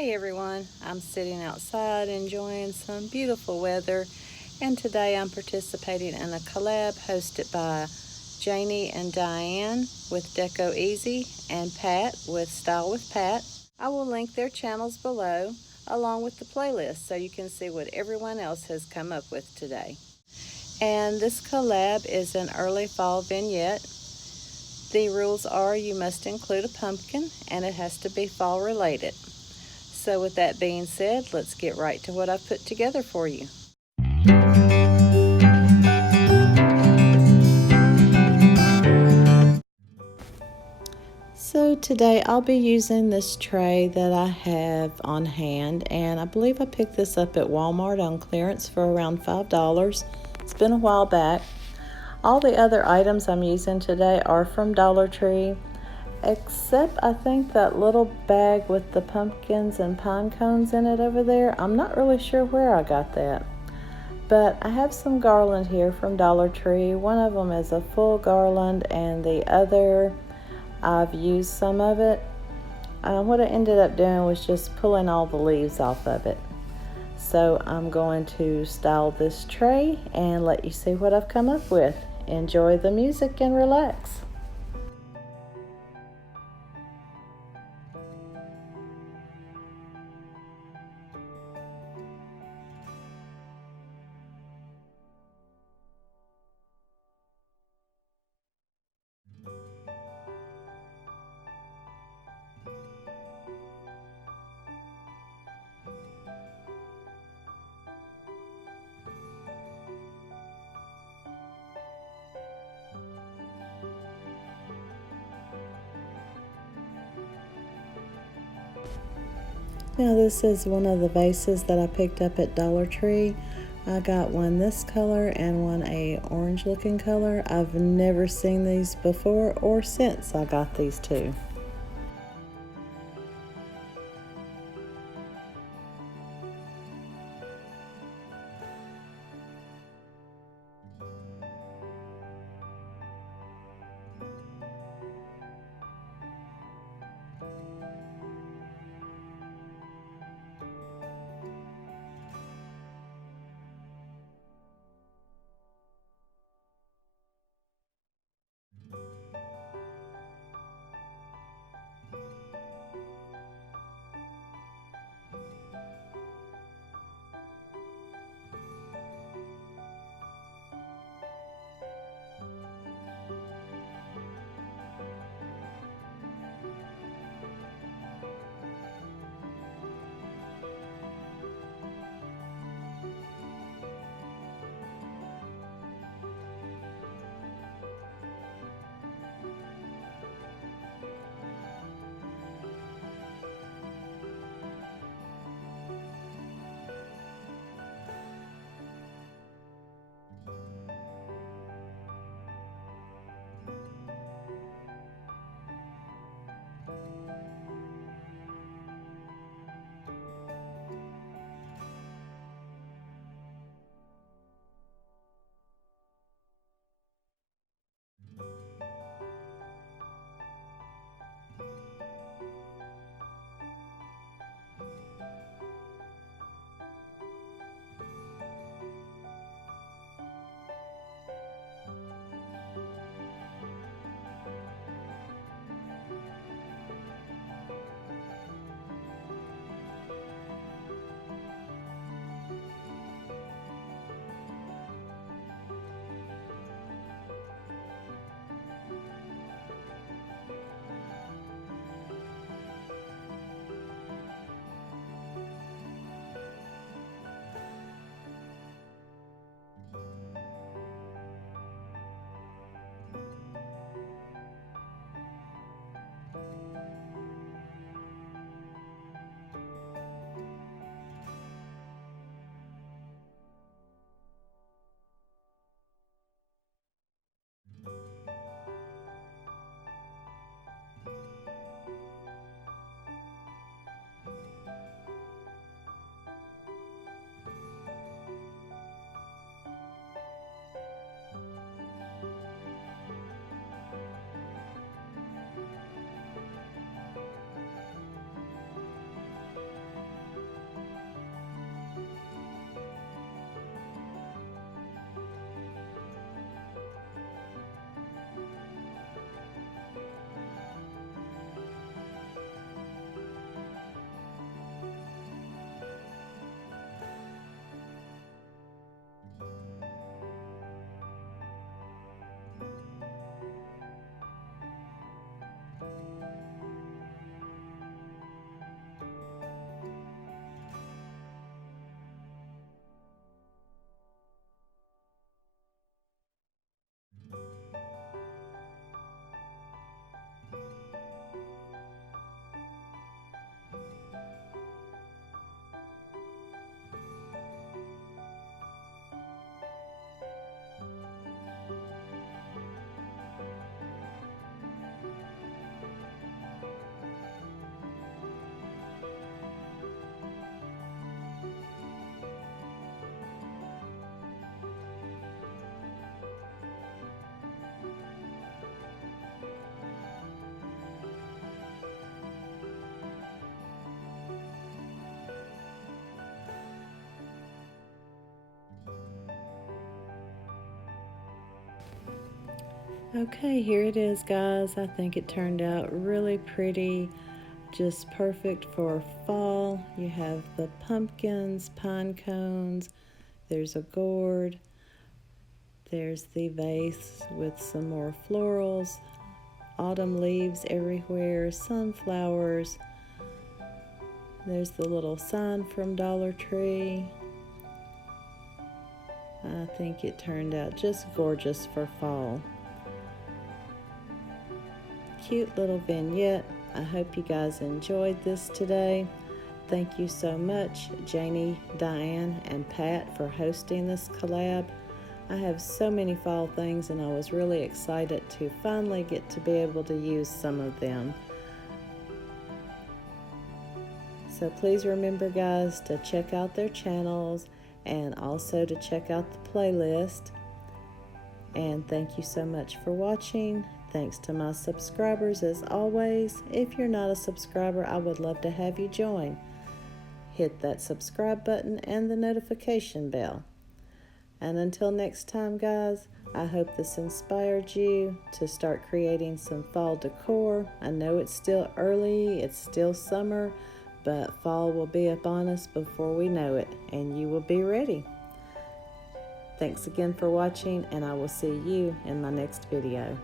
Hey everyone, I'm sitting outside enjoying some beautiful weather, and today I'm participating in a collab hosted by Janie and Diane with Deco Easy and Pat with Style with Pat. I will link their channels below along with the playlist so you can see what everyone else has come up with today. And this collab is an early fall vignette. The rules are you must include a pumpkin and it has to be fall related. So with that being said, let's get right to what I've put together for you. So today I'll be using this tray that I have on hand, and I believe I picked this up at Walmart on clearance for around $5. It's been a while back. All the other items I'm using today are from Dollar Tree, except I think that little bag with the pumpkins and pine cones in it over there. I'm not really sure where I got that. But I have some garland here from Dollar Tree. One of them is a full garland and the other, I've used some of it. What I ended up doing was just pulling all the leaves off of it. So I'm going to style this tray and let you see what I've come up with. Enjoy the music and relax. Now this is one of the vases that I picked up at Dollar Tree. I got one this color and one a orange looking color. I've never seen these before or since I got these two. Okay, here it is, guys. I think it turned out really pretty, just perfect for fall. You have the pumpkins, pine cones, there's a gourd, there's the vase with some more florals, autumn leaves everywhere, sunflowers. There's the little sign from Dollar Tree. I think it turned out just gorgeous for fall. Cute little vignette. I hope you guys enjoyed this today. Thank you so much, Janie, Diane, and Pat, for hosting this collab. I have so many fall things and I was really excited to finally get to be able to use some of them. So please remember, guys, to check out their channels and also to check out the playlist. And thank you so much for watching. Thanks to my subscribers as always. If you're not a subscriber, I would love to have you join. Hit that subscribe button and the notification bell. And until next time, guys, I hope this inspired you to start creating some fall decor. I know it's still early, it's still summer, but fall will be upon us before we know it, and you will be ready. Thanks again for watching, and I will see you in my next video.